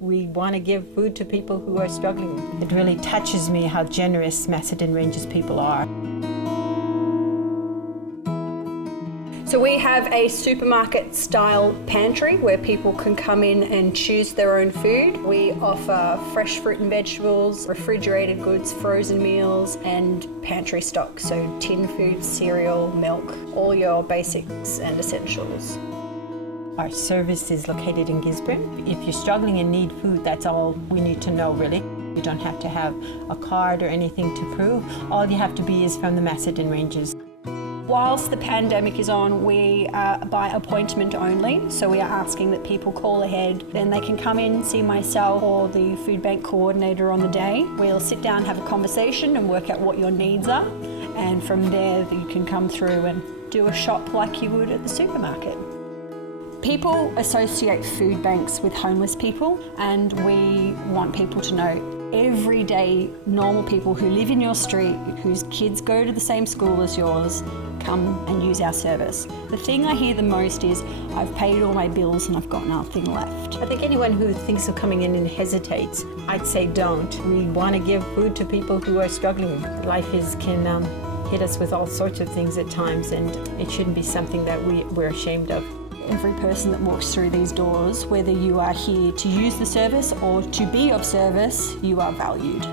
We want to give food to people who are struggling. It really touches me how generous Macedon Ranges people are. So we have a supermarket-style pantry where people can come in and choose their own food. We offer fresh fruit and vegetables, refrigerated goods, frozen meals, and pantry stock, so tin food, cereal, milk, all your basics and essentials. Our service is located in Gisborne. If you're struggling and need food, that's all we need to know, really. You don't have to have a card or anything to prove. All you have to be is from the Macedon Ranges. Whilst the pandemic is on, we are by appointment only, so we are asking that people call ahead. Then they can come in, see myself or the Foodbank coordinator on the day. We'll sit down, have a conversation and work out what your needs are, and from there you can come through and do a shop like you would at the supermarket. People associate food banks with homeless people, and we want people to know everyday normal people who live in your street, whose kids go to the same school as yours, come and use our service. The thing I hear the most is, I've paid all my bills and I've got nothing left. I think anyone who thinks of coming in and hesitates, I'd say don't. We want to give food to people who are struggling. Life can hit us with all sorts of things at times, and it shouldn't be something that we're ashamed of. Every person that walks through these doors, whether you are here to use the service or to be of service, you are valued.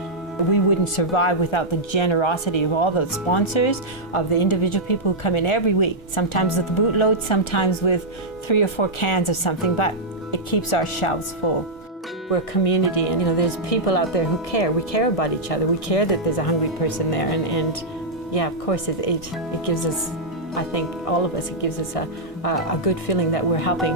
We wouldn't survive without the generosity of all the sponsors, of the individual people who come in every week, sometimes with a bootload, sometimes with 3 or 4 cans of something, but it keeps our shelves full. We're a community, and there's people out there who care. We care about each other. We care that there's a hungry person there, and yeah, of course it gives us, I think all of us, it gives us a good feeling that we're helping.